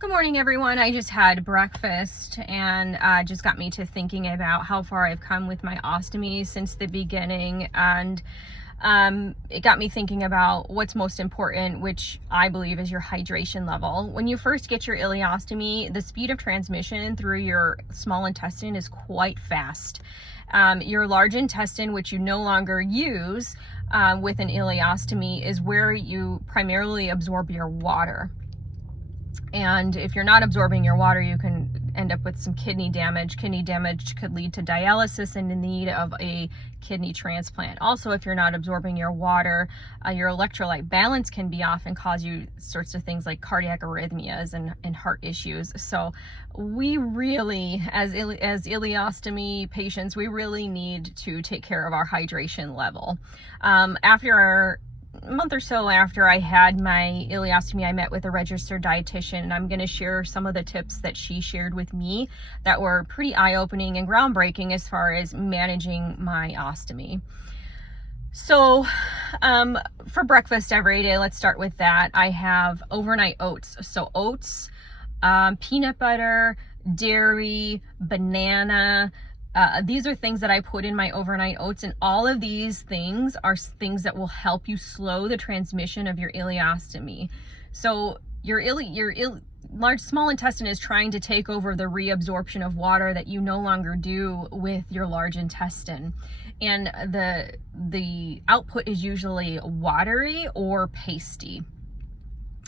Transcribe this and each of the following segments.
Good morning, everyone. I just had breakfast and just got me to thinking about how far I've come with my ostomy since the beginning. And it got me thinking about what's most important, which I believe is your hydration level. When you first get your ileostomy, the speed of transmission through your small intestine is quite fast. Your large intestine, which you no longer use with an ileostomy, is where you primarily absorb your water. And if you're not absorbing your water, you can end up with some kidney damage. Kidney damage could lead to dialysis and the need of a kidney transplant. Also, if you're not absorbing your water, your electrolyte balance can be off and cause you sorts of things like cardiac arrhythmias and heart issues. So we really, as ileostomy patients, we really need to take care of our hydration level. After a month or so after I had my ileostomy, I met with a registered dietitian, and I'm going to share some of the tips that she shared with me that were pretty eye-opening and groundbreaking as far as managing my ostomy. So for breakfast every day, let's start with that. I have overnight oats. So oats, peanut butter, dairy, banana. These are things that I put in my overnight oats, and all of these things are things that will help you slow the transmission of your ileostomy. So your small intestine is trying to take over the reabsorption of water that you no longer do with your large intestine. And the output is usually watery or pasty.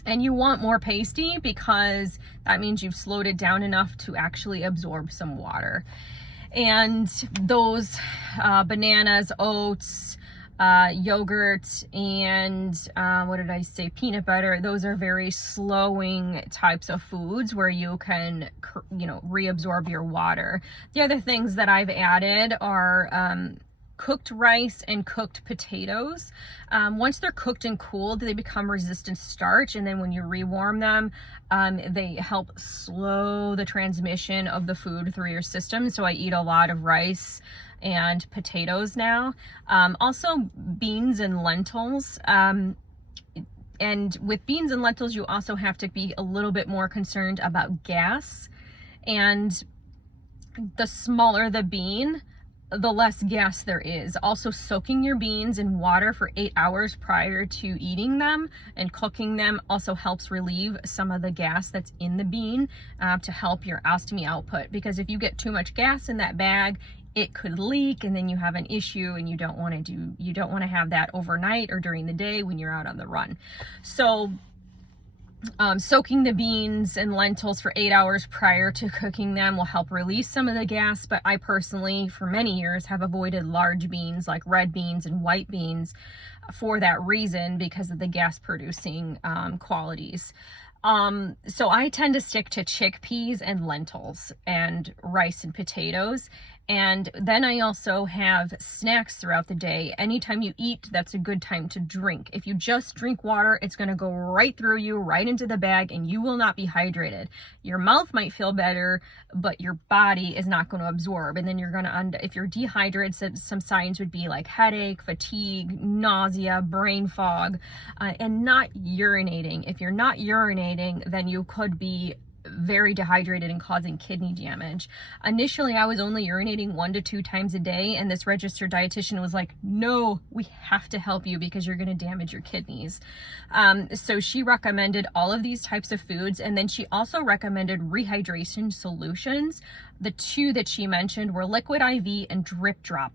And you want more pasty because that means you've slowed it down enough to actually absorb some water. And those bananas, oats, yogurt, and peanut butter, those are very slowing types of foods where you can, reabsorb your water. The other things that I've added are cooked rice and cooked potatoes. Once they're cooked and cooled, they become resistant starch, and then when you rewarm them, they help slow the transmission of the food through your system. So I eat a lot of rice and potatoes now. Also beans and lentils. And with beans and lentils, you also have to be a little bit more concerned about gas. And the smaller the bean, the less gas there is. Also, soaking your beans in water for 8 hours prior to eating them and cooking them also helps relieve some of the gas that's in the bean to help your ostomy output. Because if you get too much gas in that bag, it could leak, and then you have an issue, and you don't want to have that overnight or during the day when you're out on the run. So soaking the beans and lentils for 8 hours prior to cooking them will help release some of the gas, but I personally, for many years, have avoided large beans like red beans and white beans for that reason, because of the gas-producing qualities. So I tend to stick to chickpeas and lentils and rice and potatoes. And then I also have snacks throughout the day. Anytime you eat, that's a good time to drink. If you just drink water, it's going to go right through you, right into the bag, and you will not be hydrated. Your mouth might feel better, but your body is not going to absorb. And then you're going to, if you're dehydrated, some signs would be like headache, fatigue, nausea, brain fog, and not urinating. If you're not urinating, then you could be very dehydrated and causing kidney damage. Initially, I was only urinating 1 to 2 times a day, and this registered dietitian was like, no, we have to help you because you're going to damage your kidneys. So she recommended all of these types of foods, and then she also recommended rehydration solutions. The two that she mentioned were liquid IV and drip drop.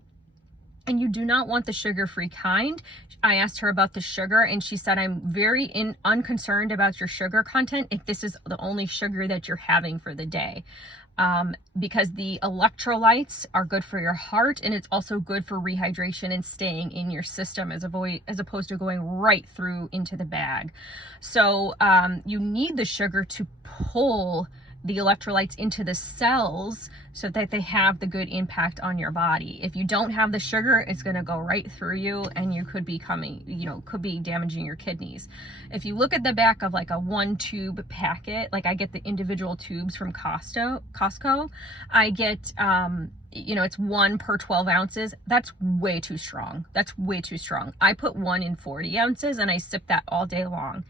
And you do not want the sugar-free kind. I asked her about the sugar, and she said, I'm very unconcerned about your sugar content if this is the only sugar that you're having for the day. Because the electrolytes are good for your heart, and it's also good for rehydration and staying in your system as opposed to going right through into the bag. So you need the sugar to pull the electrolytes into the cells so that they have the good impact on your body. If you don't have the sugar, it's going to go right through you, and you could be damaging your kidneys. If you look at the back of like a 1-tube packet, like I get the individual tubes from Costco, I get it's 1 per 12 ounces. That's way too strong. I put 1 in 40 ounces, and I sip that all day long.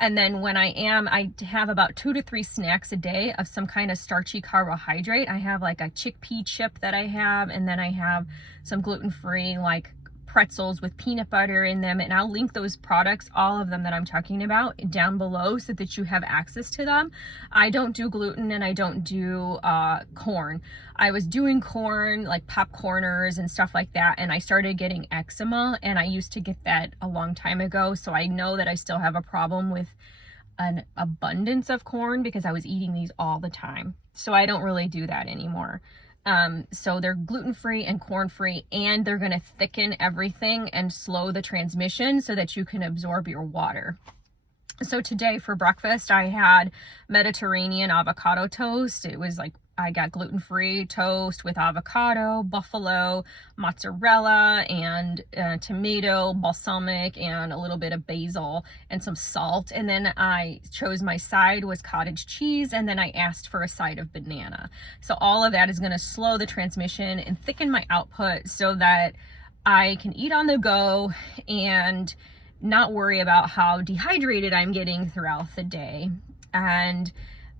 And then when I have about 2 to 3 snacks a day of some kind of starchy carbohydrate. I have like a chickpea chip that I have, and then I have some gluten-free like pretzels with peanut butter in them, and I'll link those products, all of them that I'm talking about, down below so that you have access to them. I don't do gluten and I don't do corn. I was doing corn, like popcorners and stuff like that, and I started getting eczema, and I used to get that a long time ago, so I know that I still have a problem with an abundance of corn because I was eating these all the time. So I don't really do that anymore. So they're gluten-free and corn-free, and they're going to thicken everything and slow the transmission so that you can absorb your water. So today for breakfast, I had Mediterranean avocado toast. It was like, I got gluten-free toast with avocado, buffalo, mozzarella, and tomato, balsamic, and a little bit of basil and some salt. And then I chose my side was cottage cheese, and then I asked for a side of banana. So all of that is going to slow the transmission and thicken my output so that I can eat on the go and not worry about how dehydrated I'm getting throughout the day. And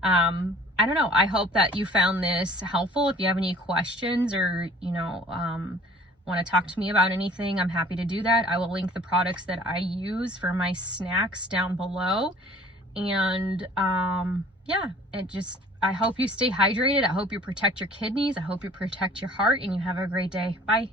I don't know, I hope that you found this helpful. If you have any questions or, want to talk to me about anything, I'm happy to do that. I will link the products that I use for my snacks down below. And yeah, I hope you stay hydrated. I hope you protect your kidneys. I hope you protect your heart, and you have a great day. Bye.